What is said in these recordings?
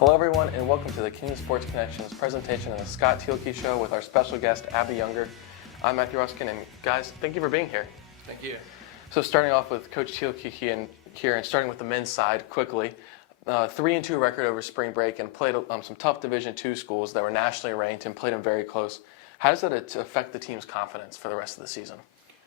Hello everyone and welcome to the Kenyon Sports Connections presentation of the Scott Thielke Show with our special guest Abigail Younger. I'm Matthew Ruskan, and guys, thank you for being here. Thank you. So starting off with Coach Thielke here and starting with the men's side quickly, 3-2 record over spring break and played some tough Division II schools that were nationally ranked and played them very close. How does that affect the team's confidence for the rest of the season?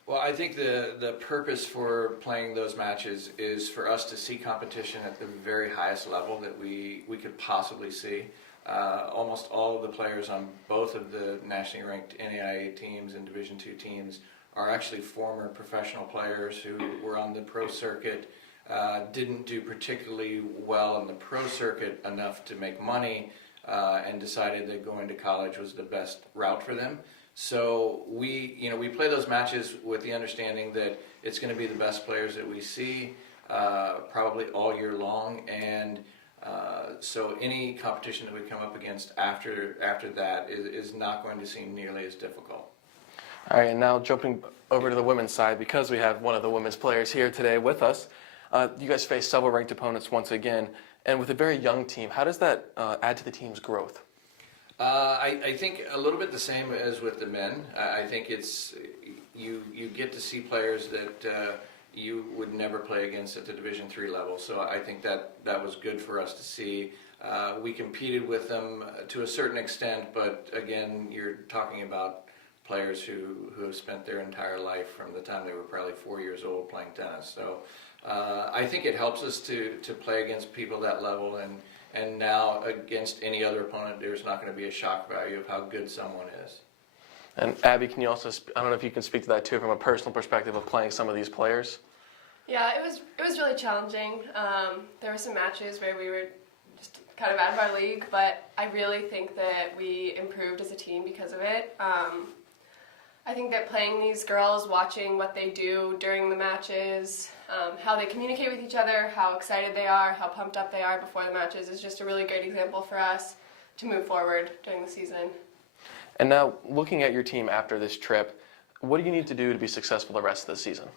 Well, I think the purpose for playing those matches is for us to see competition at the very highest level that we could possibly see. Almost all of the players on both of the nationally ranked NAIA teams and Division II teams are actually former professional players who were on the pro circuit, didn't do particularly well in the pro circuit enough to make money, and decided that going to college was the best route for them. So we play those matches with the understanding that it's going to be the best players that we see, probably all year long, and so any competition that we come up against after that is not going to seem nearly as difficult. All right, and now jumping over to the women's side, because we have one of the women's players here today with us, you guys face several ranked opponents once again, and with a very young team, how does that add to the team's growth? I think a little bit the same as with the men. I think it's you get to see players that you would never play against at the Division III level. So I think that was good for us to see. We competed with them to a certain extent, but again, you're talking about players who have spent their entire life from the time they were probably 4 years old playing tennis. So I think it helps us to play against people that level, and now against any other opponent, there's not going to be a shock value of how good someone is. And Abby, can you also, I don't know if you can speak to that too from a personal perspective of playing some of these players? Yeah, it was really challenging. There were some matches where we were just kind of out of our league, but I really think that we improved as a team because of it. I think that playing these girls, watching what they do during the matches, how they communicate with each other, how excited they are, how pumped up they are before the matches is just a really great example for us to move forward during the season. And now, looking at your team after this trip, what do you need to do to be successful the rest of the season?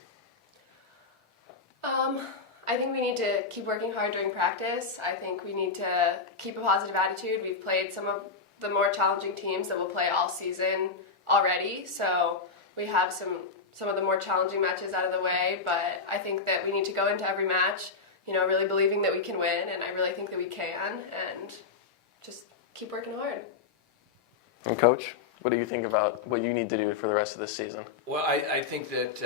I think we need to keep working hard during practice. I think we need to keep a positive attitude. We've played some of the more challenging teams that will play all season already, so we have some of the more challenging matches out of the way, but I think that we need to go into every match, really believing that we can win, and I really think that we can, and just keep working hard. And Coach, what do you think about what you need to do for the rest of this season? Well, I think that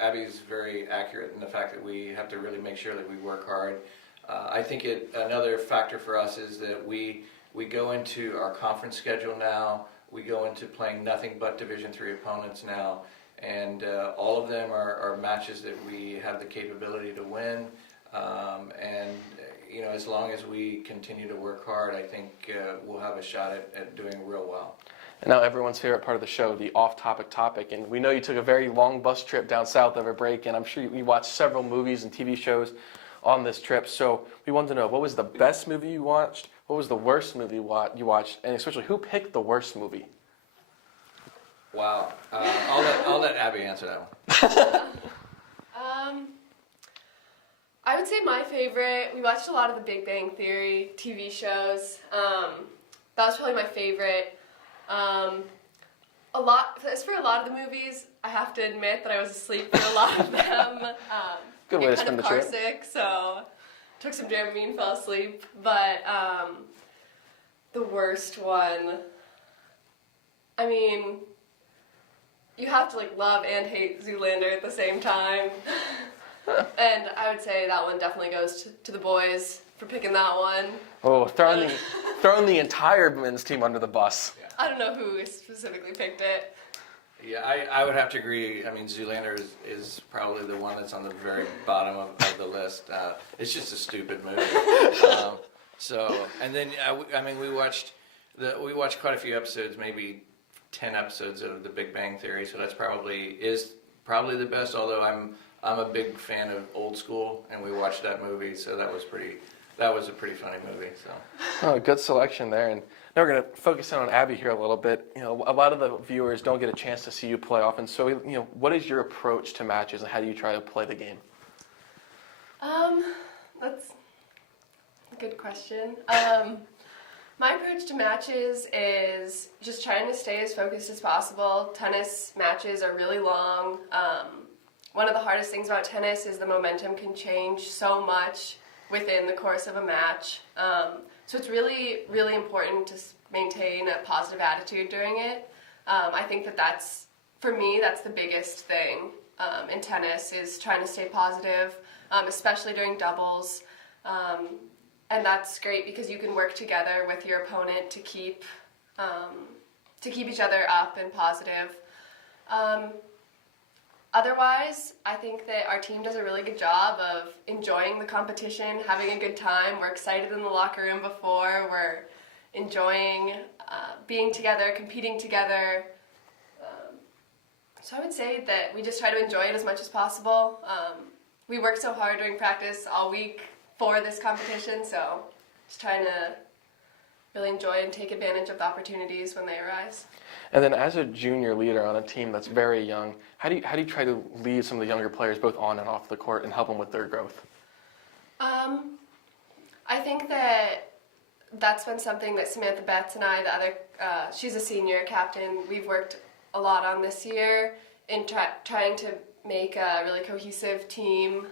Abby is very accurate in the fact that we have to really make sure that we work hard. I think another factor for us is that we go into our conference schedule now. We go into playing nothing but Division III opponents now, and all of them are matches that we have the capability to win. And as long as we continue to work hard, I think we'll have a shot at doing real well. And now everyone's favorite part of the show, the off-topic topic. And we know you took a very long bus trip down south over break, and I'm sure you watched several movies and TV shows on this trip. So we wanted to know, what was the best movie you watched? What was the worst movie you watched? And especially, who picked the worst movie? Wow. I'll let Abby answer that one. I would say my favorite, we watched a lot of the Big Bang Theory TV shows. That was probably my favorite. As for a lot of the movies, I have to admit that I was asleep for a lot of them. Good way to spend the trip. Kind of car sick, so took some Dramamine, fell asleep. But the worst one, I mean, you have to love and hate Zoolander at the same time. And I would say that one definitely goes to the boys for picking that one. Oh, throwing the entire men's team under the bus. Yeah. I don't know who specifically picked it. Yeah, I would have to agree. I mean, Zoolander is probably the one that's on the very bottom of the list. It's just a stupid movie. And then we watched quite a few episodes, maybe 10 episodes of The Big Bang Theory. So that's probably the best. Although I'm a big fan of Old School, and we watched that movie, so that was a pretty funny movie. So. Oh, good selection there. And now we're going to focus in on Abby here a little bit. A lot of the viewers don't get a chance to see you play often. So, what is your approach to matches, and how do you try to play the game? That's Good question. My approach to matches is just trying to stay as focused as possible. Tennis matches are really long. One of the hardest things about tennis is the momentum can change so much within the course of a match. So it's really, really important to maintain a positive attitude during it. I think that's, for me, that's the biggest thing in tennis, is trying to stay positive, especially during doubles. And that's great because you can work together with your opponent to keep each other up and positive. Otherwise, I think that our team does a really good job of enjoying the competition, having a good time. We're excited in the locker room before. We're enjoying being together, competing together. So I would say that we just try to enjoy it as much as possible. We work so hard during practice all week for this competition, so just trying to really enjoy and take advantage of the opportunities when they arise. And then as a junior leader on a team that's very young, how do you try to lead some of the younger players both on and off the court and help them with their growth? I think that's been something that Samantha Betts and I, she's a senior captain, we've worked a lot on this year in trying to make a really cohesive team.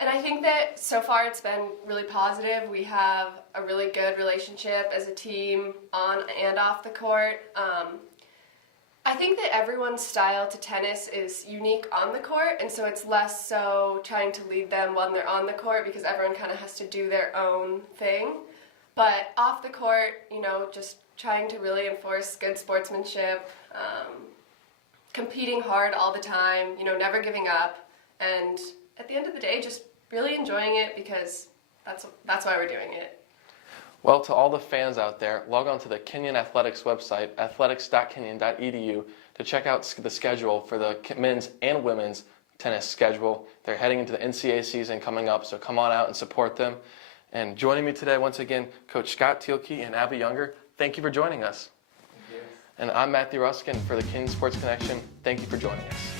And I think that so far it's been really positive. We have a really good relationship as a team on and off the court. I think that everyone's style to tennis is unique on the court, and so it's less so trying to lead them when they're on the court because everyone kind of has to do their own thing. But off the court, just trying to really enforce good sportsmanship, competing hard all the time, never giving up, and at the end of the day, just really enjoying it because that's why we're doing it. Well, to all the fans out there, log on to the Kenyon Athletics website, athletics.kenyon.edu, to check out the schedule for the men's and women's tennis schedule. They're heading into the NCAA season coming up, so come on out and support them. And joining me today, once again, Coach Scott Thielke and Abigail Younger. Thank you for joining us. Thank you. And I'm Matthew Ruskan for the Kenyon Sports Connection. Thank you for joining us.